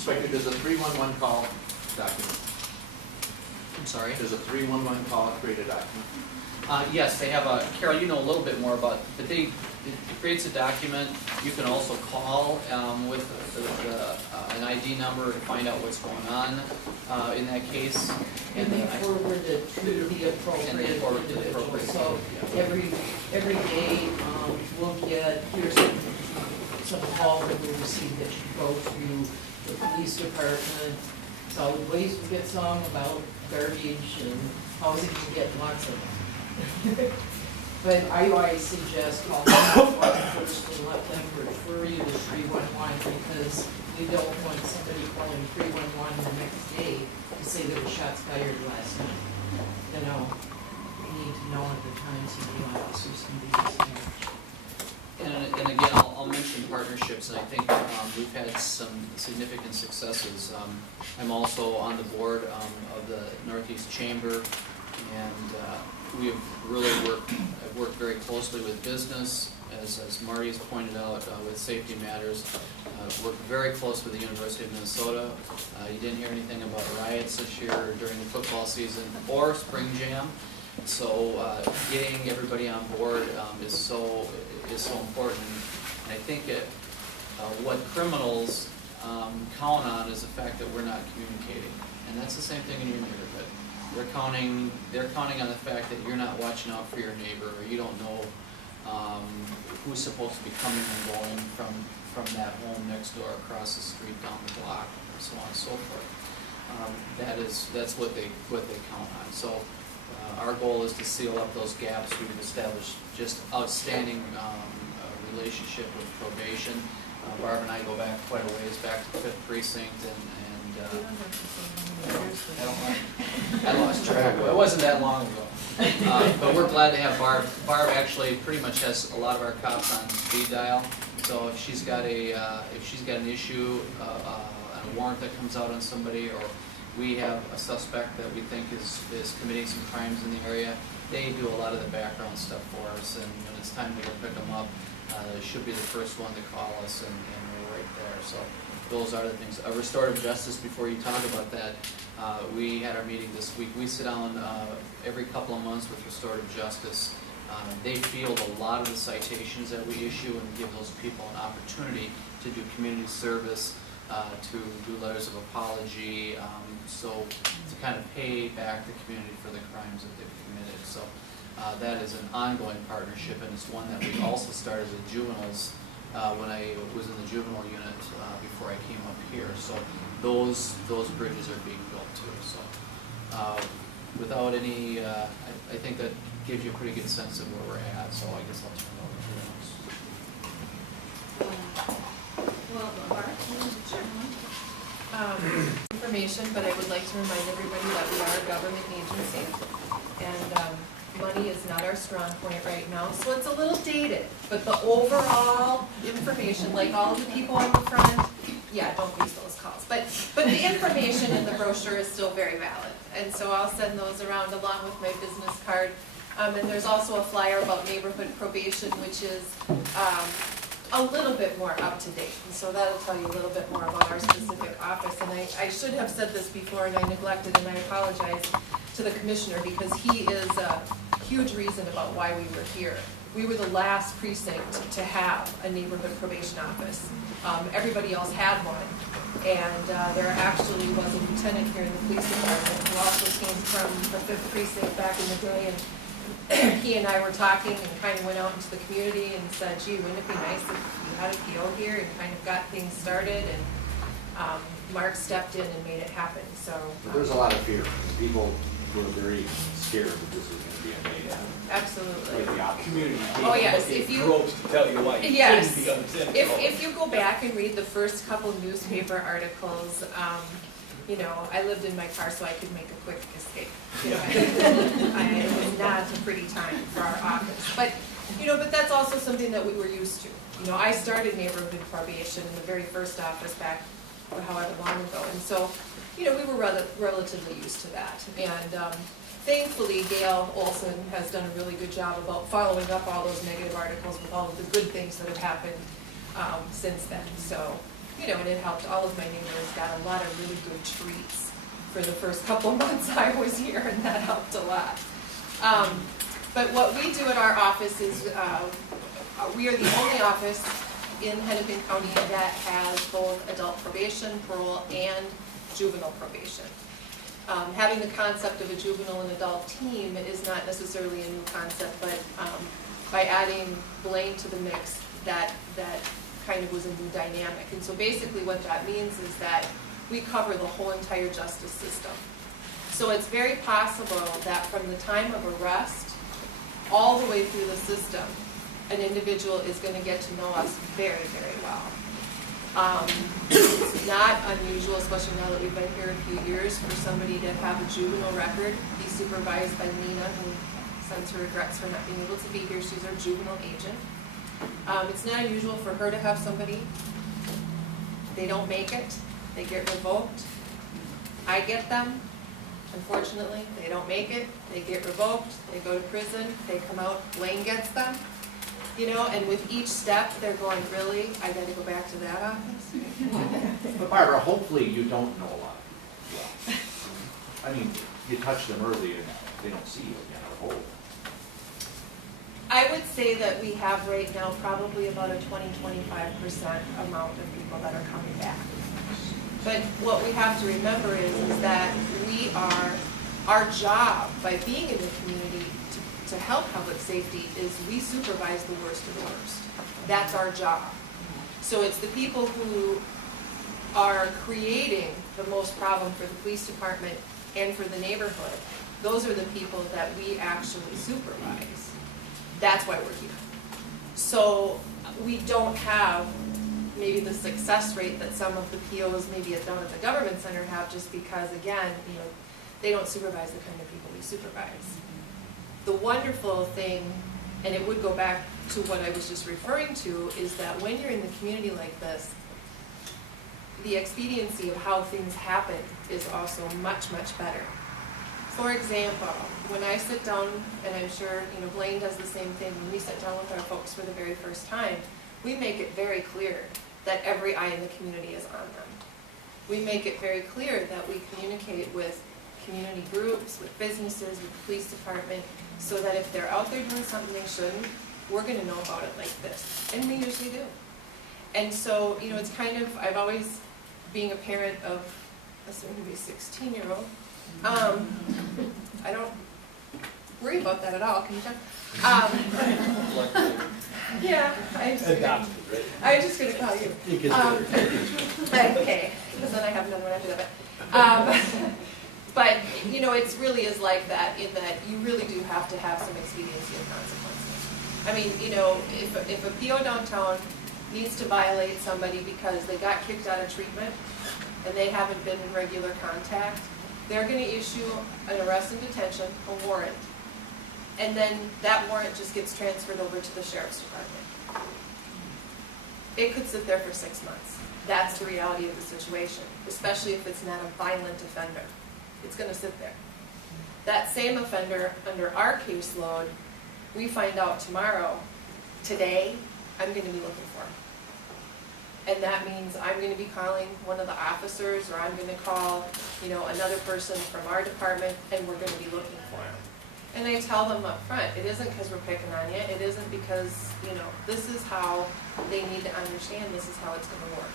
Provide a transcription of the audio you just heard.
Inspector, does a 311 call document? I'm sorry? Does a 311 call create a document? Yes, they have a, Carol, you know a little bit more about, but it creates a document. You can also call with an ID number to find out what's going on in that case. And they forward it to the appropriate individual. So every day we'll get, here's some call that we receive that should go through the police department. Solid waste, we get some about garbage and housing, we get lots of them. But I always suggest call 911 first and let them refer you to 311 because we don't want somebody calling 311 the next day to say there were shots fired last night. You know, we need to know at the time so the officers can be dispatched. And again, I'll mention partnerships, and I think we've had some significant successes. I'm also on the board of the Northeast Chamber, and we have really I've worked very closely with business, as Marty's pointed out, with safety matters. Worked very close with the University of Minnesota. You didn't hear anything about riots this year during the football season or spring jam. So getting everybody on board is so important. And I think what criminals count on is the fact that we're not communicating, and that's the same thing in your neighborhood. They're counting on the fact that you're not watching out for your neighbor, or you don't know who's supposed to be coming and going from that home next door, across the street, down the block, and so on and so forth. That's what they count on. So our goal is to seal up those gaps. We've established just outstanding relationship with probation. Barb and I go back quite a ways, back to the 5th Precinct, I lost track. It wasn't that long ago. But we're glad to have Barb. Barb actually pretty much has a lot of our cops on speed dial. So if she's got an issue, a warrant that comes out on somebody, or we have a suspect that we think is committing some crimes in the area, they do a lot of the background stuff for us, and when it's time to go pick them up, they should be the first one to call us, and we're right there. So those are the things. Restorative justice, before you talk about that, we had our meeting this week. We sit down every couple of months with Restorative Justice. They field a lot of the citations that we issue and give those people an opportunity to do community service, to do letters of apology, so to kind of pay back the community for the crimes that they've committed. So that is an ongoing partnership, and it's one that we also started with juveniles when I was in the juvenile unit before I came up here. So those bridges are being built too. So without any, I think that gives you a pretty good sense of where we're at. So I guess I'll turn it over to those. Information, but I would like to remind everybody that we are a government agency, and money is not our strong point right now, so it's a little dated, but the overall information, like all of the people on the front, yeah, don't use those calls, but the information in the brochure is still very valid, and so I'll send those around along with my business card. And there's also a flyer about neighborhood probation, which is a little bit more up to date, and so that'll tell you a little bit more about our specific office. And I should have said this before, and I neglected, and I apologize to the commissioner, because he is a huge reason about why we were here. We were the last precinct to have a neighborhood probation office. Everybody else had one, and there actually was a lieutenant here in the police department who also came from the 5th Precinct back in the day, and he and I were talking and kind of went out into the community and said, gee, wouldn't it be nice if we had a PO here, and kind of got things started, and Mark stepped in and made it happen. So there's a lot of fear. People were very scared that this was going to be a made. Absolutely. Like the community. Oh yes, if you to tell you why. Yes, if you go back and read the first couple newspaper articles, you know, I lived in my car so I could make a quick escape. It was not a pretty time for our office, but you know, but that's also something that we were used to. You know, I started neighborhood probation in the very first office back however long ago, and so you know, we were relatively used to that. And thankfully, Gail Olson has done a really good job about following up all those negative articles with all of the good things that have happened since then. So, you know, and it helped. All of my neighbors got a lot of really good treats for the first couple months I was here, and that helped a lot. But what we do at our office is, we are the only office in Hennepin County that has both adult probation, parole, and juvenile probation. Having the concept of a juvenile and adult team is not necessarily a new concept, but by adding Blaine to the mix, that kind of was a new dynamic. And so basically what that means is that we cover the whole entire justice system. So it's very possible that from the time of arrest all the way through the system, an individual is going to get to know us very, very well. It's not unusual, especially now that we've been here a few years, for somebody to have a juvenile record, be supervised by Nina, who sends her regrets for not being able to be here. She's our juvenile agent. It's not unusual for her to have somebody, they don't make it, they get revoked. I get them, unfortunately, they don't make it, they get revoked, they go to prison, they come out, Blaine gets them. You know, and with each step, they're going, really? I gotta go back to that office? But Barbara, hopefully you don't know a lot of people well. I mean, you touch them early and they don't see you again, I hope. I would say that we have right now probably about a 20-25% amount of people that are coming back. But what we have to remember is that we are, our job by being in the community to help public safety is we supervise the worst of the worst. That's our job. So it's the people who are creating the most problem for the police department and for the neighborhood. Those are the people that we actually supervise. That's why we're here. So we don't have maybe the success rate that some of the POs maybe down at the government center have, just because, again, you know, they don't supervise the kind of people we supervise. The wonderful thing, and it would go back to what I was just referring to, is that when you're in the community like this, the expediency of how things happen is also much, much better. For example, when I sit down, and I'm sure you know Blaine does the same thing, when we sit down with our folks for the very first time, we make it very clear that every eye in the community is on them. We make it very clear that we communicate with community groups, with businesses, with the police department, so that if they're out there doing something they shouldn't, we're going to know about it like this. And we usually do. And so, you know, it's kind of, I've always, being a parent of a soon-to-be 16-year-old, I don't worry about that at all, can you tell? Yeah, I'm just going to call you. Okay, because then I have another one after that. But, you know, it really is like that, in that you really do have to have some expediency and consequences. I mean, you know, if a PO downtown needs to violate somebody because they got kicked out of treatment and they haven't been in regular contact, they're going to issue an arrest and detention, a warrant, and then that warrant just gets transferred over to the sheriff's department. It could sit there for 6 months. That's the reality of the situation, especially if it's not a violent offender. It's going to sit there. That same offender, under our caseload, we find out tomorrow, today, I'm going to be looking for him. And that means I'm going to be calling one of the officers, or I'm going to call, you know, another person from our department, and we're going to be looking for him. And I tell them up front, it isn't because we're picking on you, it isn't because, you know, this is how they need to understand, this is how it's going to work.